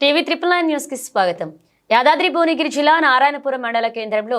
TV triple nine న్యూస్కి స్వాగతం. యాదాద్రి భువనగిరి జిల్లా నారాయణపురం మండల కేంద్రంలో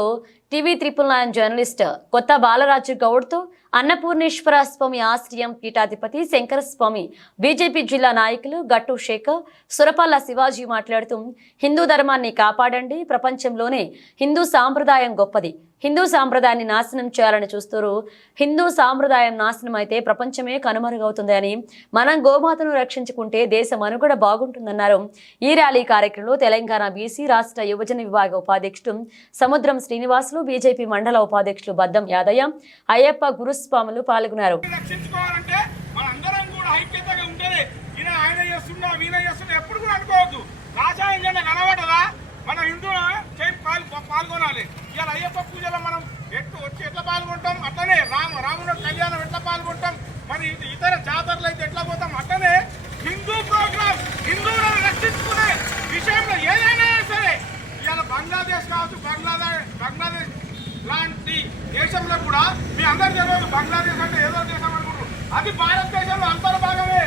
టీవీ త్రిపుల్ నైన్ జర్నలిస్ట్ కొత్త బాలరాజు గౌడ్తో అన్నపూర్ణేశ్వర స్వామి ఆశ్రయం పీఠాధిపతి శంకర స్వామి బీజేపీ జిల్లా నాయకులు గట్టు శేఖర్ సురపాల శివాజీ మాట్లాడుతూ హిందూ ధర్మాన్ని కాపాడండి ప్రపంచంలోనే హిందూ సాంప్రదాయం గొప్పది. హిందూ సాంప్రదాయాన్ని నాశనం చేయాలని చూస్తారు హిందూ సాంప్రదాయం నాశనం అయితే ప్రపంచమే కనుమరుగవుతుందని మనం గోమాతను రక్షించుకుంటే దేశం అనుగడ బాగుంటుందన్నారు. ఈ ర్యాలీ కార్యక్రమంలో తెలంగాణ బీసీ రాష్ట్ర యువజన విభాగ ఉపాధ్యక్షుడు సముద్రం శ్రీనివాసులు బీజేపీ మండల ఉపాధ్యక్షులు బద్దం యాదయ్య అయ్యప్ప గురుస్వాములు పాల్గొన్నారు. రక్షించుకోవాలంటే కూడా ఎప్పుడు కూడా అనుకోవద్దు. మన హిందూ పాల్గొనాలి. ఇలా అయ్యప్ప పూజలో మనం ఎట్టు వచ్చి ఎట్లా పాల్గొంటాం? అట్లనే రామ రాముడు కళ్యాణం ఎట్లా పాల్గొంటాం? మరి ఇతర జాతరలు అయితే ఎట్లా పోతాం? అట్లనే హిందూ ప్రోగ్రామ్ హిందువులను రక్షించుకునే విషయంలో ఏదైనా సరే ఇలా బంగ్లాదేశ్ కావచ్చు బంగ్లాదేశ్ దేశంలో కూడా మీ అందరు తెలియదు బంగ్లాదేశ్ అంటే ఏదో దేశం అనుకుంటారు అది భారతదేశంలో అంతర్భాగమే.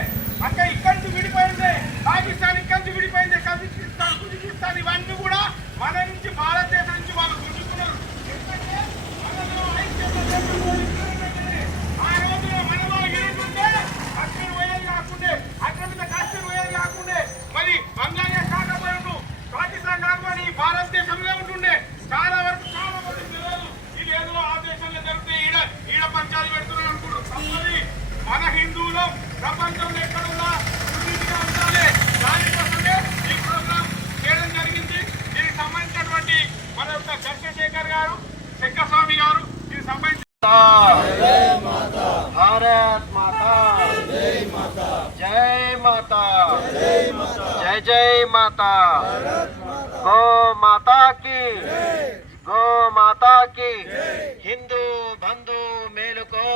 అంటే ఇక్కడి నుంచి విడిపోయింది పాకిస్తాన్ ఇక్కడి నుంచి విడిపోయింది కజకిస్తాన్ కుజికిస్తాన్ ఇవన్నీ కూడా మన నుంచి భారతదేశం నుంచి వాళ్ళు గుంజుకున్నారు ఎందుకంటే మనలో ఐక్యత లేకపోతే ఆ రోజున మనలో ఏముంటే అక్కడ పోయేది కాకుండే అక్కడ మీద కాశ్మీర్ పోయేది కాకుండే మరి బంగ్లాదేశ్ కాకపోయాడు పాకిస్తాన్ కాకపోయి ఈ భారతదేశంలో ఉంటుండే చాలా వరకు చాలా మంది తెలియదు ఇది ఏదో ఆ దేశంలో జరిగితే ఈడ ఈడ పంచాలు పెడుతున్నాను అనుకుంటారు తప్పది మన హిందువులు ప్రపంచంలో ఎక్కడున్నా సునీతిగా ఉండాలి దానికోసమే ఈ ప్రోగ్రాం చేయడం జరిగింది దీనికి సంబంధించినటువంటి మన యొక్క చంద్రశేఖర్ గారు శంకరస్వామి గారు దీనికి భారత్ మాతా జై మాతా జై జై మాతా గో మాతా కి గో మాతా హిందూ బంధు మేలుకో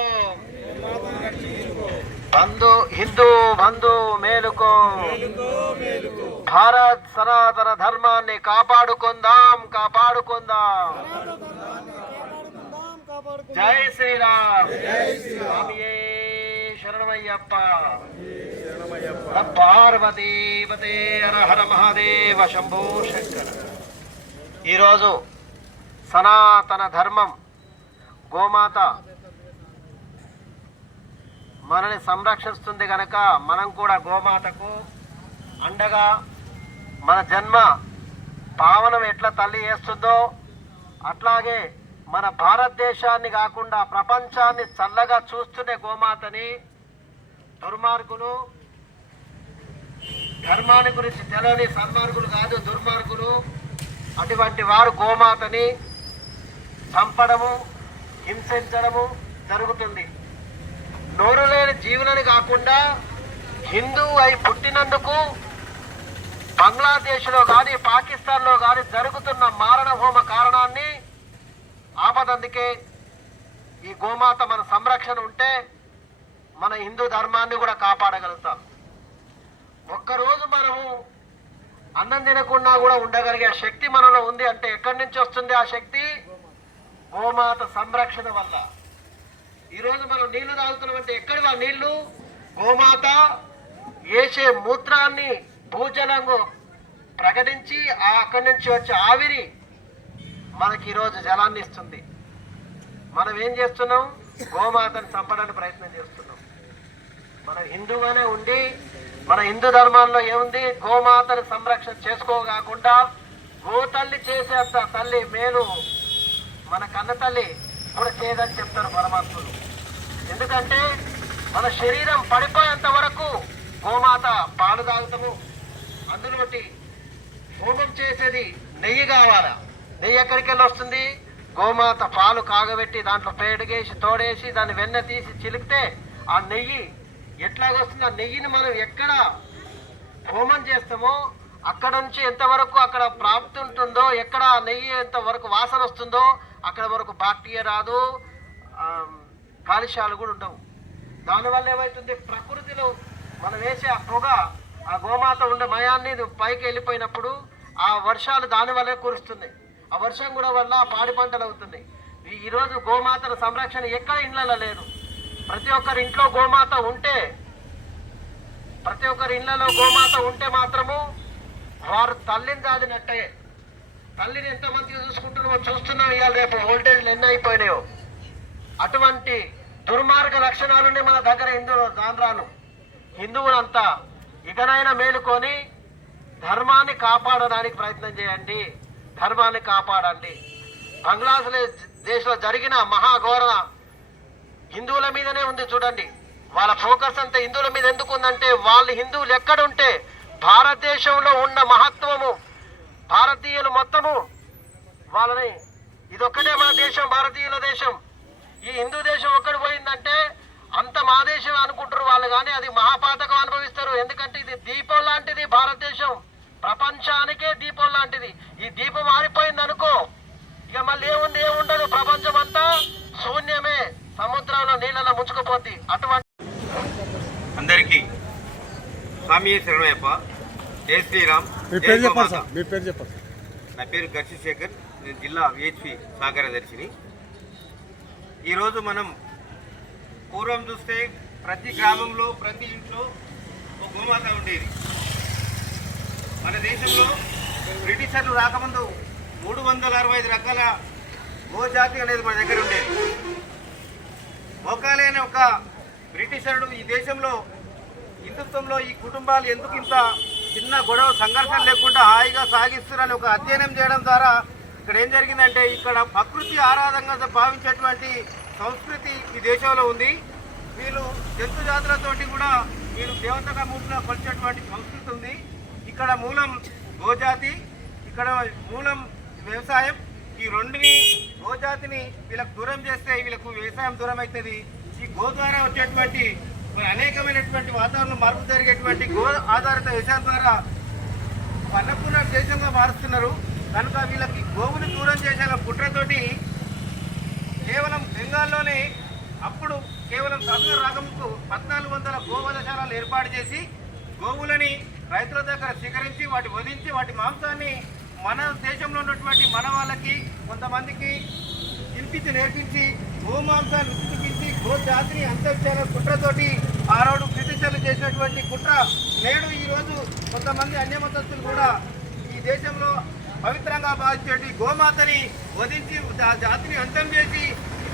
బంధు హిందూ బంధు మేలుకో భారత్ సనాతన ధర్మాన్ని కాపాడుకుందాం కాపాడుకుందాం జై శ్రీరామ్. స్వామియే శరణమయ్యప్ప. పార్వతీపతే హర మహాదేవ శంభో శంకర. ఈరోజు సనాతన ధర్మం గోమాత మనని సంరక్షిస్తుంది గనక మనం కూడా గోమాతకు అండగా మన జన్మ పావనం ఎట్లా తల్లి చేస్తుందో అట్లాగే మన భారతదేశాన్ని కాకుండా ప్రపంచాన్ని చల్లగా చూస్తునే గోమాతని దుర్మార్గులు ధర్మాన్ని గురించి తెలియని సన్మార్గులు కాదు దుర్మార్గులు అటువంటి వారు గోమాతని చంపడము హింసించడము జరుగుతుంది. నోరు లేని జీవులని కాకుండా హిందూ అయి పుట్టినందుకు బంగ్లాదేశ్లో కానీ పాకిస్తాన్లో కానీ జరుగుతున్న మారణ హోమ కారణాన్ని ఆపదందుకే ఈ గోమాత మన సంరక్షణ ఉంటే మన హిందూ ధర్మాన్ని కూడా కాపాడగలుగుతాం. ఒక్కరోజు మనము అన్నం తినకుండా కూడా ఉండగలిగే శక్తి మనలో ఉంది అంటే ఎక్కడి నుంచి వస్తుంది ఆ శక్తి? గోమాత సంరక్షణ వల్ల. ఈరోజు మనం నీళ్ళు తాగుతున్నామంటే ఎక్కడి వా నీళ్ళు? గోమాత వేసే మూత్రాన్ని భూజలంగు ప్రకటించి అక్కడి నుంచి వచ్చే ఆవిరి మనకి ఈరోజు జలాన్ని ఇస్తుంది. మనం ఏం చేస్తున్నాం? గోమాతను చంపడానికి ప్రయత్నం చేస్తున్నాం. మనం హిందూగానే ఉండి మన హిందూ ధర్మాల్లో ఏముంది? గోమాతను సంరక్షణ చేసుకోకాకుండా గోతల్లి చేసేంత తల్లి మేలు మన కన్న తల్లి కూడా చేయదని చెప్తారు పరమాత్ములు ఎందుకంటే మన శరీరం పడిపోయేంత వరకు గోమాత పాలు తాగుతాము. అందులోటి హోమం చేసేది నెయ్యి కావాలా? నెయ్యి ఎక్కడికి వెళ్ళి వస్తుంది గోమాత పాలు కాగబెట్టి దాంట్లో పేడగేసి తోడేసి దాన్ని వెన్న తీసి చిలికితే ఆ నెయ్యి ఎట్లాగొస్తుంది? ఆ నెయ్యిని మనం ఎక్కడ హోమం చేస్తామో అక్కడ నుంచి ఎంతవరకు అక్కడ ప్రాప్తి ఉంటుందో ఎక్కడ ఆ నెయ్యి ఎంతవరకు వాసన వస్తుందో అక్కడ వరకు బాక్టీరియా రాదు కాలుష్యాలు కూడా ఉండవు. దానివల్ల ఏమవుతుంది ప్రకృతిలో మనం వేసే ఆ పొగ ఆ గోమాత ఉండే మయాన్ని పైకి వెళ్ళిపోయినప్పుడు ఆ వర్షాలు దానివల్లే కురుస్తున్నాయి. ఆ వర్షం కూడా వల్ల పాడి పంటలు అవుతున్నాయి. ఈరోజు గోమాతల సంరక్షణ ఎక్కడ ఇండ్లలో లేదు. ప్రతి ఒక్కరి ఇంట్లో గోమాత ఉంటే ప్రతి ఒక్కరి ఇళ్ళలో గోమాత ఉంటే మాత్రము వారు తల్లిని దాదినట్టే తల్లిని ఎంత మంచిగా చూసుకుంటున్నామో చూస్తున్నాం ఇవాళ రేపు ఓల్టేజ్లు ఎన్ని అయిపోయినాయో. అటువంటి దుర్మార్గ లక్షణాలునే మన దగ్గర హిందువులు దాని హిందువులంతా ఇకనైనా మేలుకొని ధర్మాన్ని కాపాడడానికి ప్రయత్నం చేయండి. ధర్మాన్ని కాపాడండి. బంగ్లాదేశ్ దేశంలో జరిగిన మహాఘోర హిందువుల మీదనే ఉంది చూడండి. వాళ్ళ ఫోకస్ అంతా హిందువుల మీద ఎందుకు ఉందంటే వాళ్ళు హిందువులు ఎక్కడుంటే భారతదేశంలో ఉన్న మహత్వము భారతీయులు మొత్తము వాళ్ళని ఇదొక్కటే మన దేశం భారతీయుల దేశం. ఈ హిందూ దేశం ఒక్కడు పోయిందంటే అంత మా దేశం అనుకుంటారు వాళ్ళు కానీ అది మహాపాతకం అనుభవిస్తారు. ఎందుకంటే ఇది దీపం లాంటిది భారతదేశం. ప్రపంచానికే దీపం లాంటిది. ఈ దీపం ఆరిపోయింది అనుకో ఇక మళ్ళీ ఏముంది ఏముండదు. ప్రపంచం అంతా శూన్యమే. సముద్రంలో నీళ్ళలో ముంచుకుపోద్ది. అటువంటి అందరికీ స్వామి శరణయ్యప్ప. జై శ్రీరామ్. మీ జై పేరు చెప్పండి గోమాత. సార్. మీ పేరు చెప్పండి నా పేరు గర్షి శేఖర్ నేను జిల్లా విహెచ్పి సహకారదర్శిని ఈరోజు మనం పూర్వం చూస్తే ప్రతి గ్రామంలో ప్రతి ఇంట్లో ఒక గోమాత ఉండేది. మన దేశంలో బ్రిటిషర్లు రాకముందు మూడు వందల అరవై ఐదు రకాల గోజాతి అనేది మన దగ్గర ఉండేది. మోకాలే అనే ఒక బ్రిటిషరుడు ఈ దేశంలో హిందుత్వంలో ఈ కుటుంబాలు ఎందుకు ఇంత చిన్న గొడవ సంఘర్షణ లేకుండా హాయిగా సాగిస్తున్నారని ఒక అధ్యయనం చేయడం ద్వారా ఇక్కడ ఏం జరిగిందంటే ఇక్కడ ప్రకృతి ఆరాధంగా భావించేటువంటి సంస్కృతి ఈ దేశంలో ఉంది. వీళ్ళు జంతు జాతులతోటి కూడా వీళ్ళు దేవతగా మూలంగా పరిచేటువంటి సంస్కృతి ఉంది. ఇక్కడ మూలం గోజాతి ఇక్కడ మూలం వ్యవసాయం. ఈ రెండుని గోజాతిని వీళ్ళకు దూరం చేస్తే వీళ్ళకు వ్యవసాయం దూరం అవుతుంది. ఈ గో ద్వారా వచ్చేటువంటి అనేకమైనటువంటి వాతావరణ మార్పు జరిగేటువంటి గో ఆధారిత వ్యవసాయం ద్వారా పన్నపూర్ణ దేశంగా మారుస్తున్నారు. కనుక వీళ్ళకి గోవుని దూరం చేసే కుట్రతోటి కేవలం బెంగాల్లోనే అప్పుడు కేవలం సదు రకముకు పద్నాలుగు వందల గోవధశాలను ఏర్పాటు చేసి గోవులని రైతుల దగ్గర స్వీకరించి వాటి వధించి వాటి మాంసాన్ని మన దేశంలో ఉన్నటువంటి మన వాళ్ళకి కొంతమందికి తినిపించి నేర్పించి గోమాంసాన్ని రుచి చూపించి గో జాతిని అంతర్చాల కుట్రతోటి ఆరోడు బ్రిటిషర్లు చేసినటువంటి కుట్ర నేడు ఈరోజు కొంతమంది అన్యమతస్తులు కూడా ఈ దేశంలో పవిత్రంగా భావించేటి గోమాతని వధించి ఆ జాతిని అంతం చేసి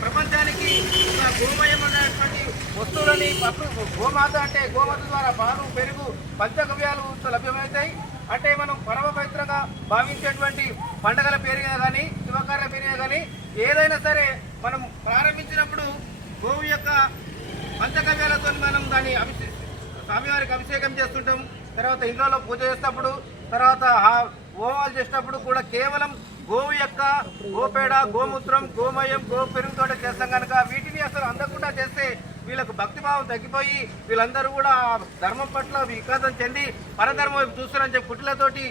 ప్రపంచానికి ఒక గోమయమైనటువంటి వస్తువులని పప్పు గోమాత అంటే గోమాత ద్వారా పాలు పెరుగు పంచగవ్యాలు లభ్యమవుతాయి. అంటే మనం పరమ పవిత్రంగా భావించేటువంటి పండగల పేరుగా కానీ శుభకార్యాల పేరుగా కానీ ఏదైనా సరే మనం ప్రారంభించినప్పుడు గోవు యొక్క పంచగవ్యాలతో మనం దాన్ని అభిషే స్వామివారికి అభిషేకం చేస్తుంటాం. తర్వాత ఇంట్లో పూజ చేసినప్పుడు తర్వాత ఆ హోమాలు చేసినప్పుడు కూడా కేవలం గోవు యొక్క గోపేడ గోమూత్రం గోమయం గోపెరుగుతో చేస్తాం కనుక వీటిని అసలు అందకుండా చేస్తే వీళ్ళకు భక్తిభావం తగ్గిపోయి వీళ్ళందరూ కూడా ఆ ధర్మం పట్ల వికాసం చెంది పరధర్మం వైపు చూస్తున్నారని చెప్పి పుట్టిలతోటి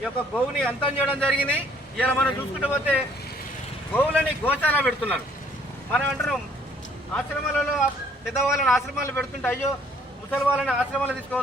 ఈ యొక్క గోవుని అంతం చేయడం జరిగింది. ఇలా మనం చూసుకుంటూ పోతే గోవులని గోశాల పెడుతున్నారు. మనం అంటున్నాం ఆశ్రమాలలో పెద్దవాళ్ళని ఆశ్రమాలు పెడుతుంటే అయ్యో ముసలి వాళ్ళని ఆశ్రమాలు తీసుకోవచ్చు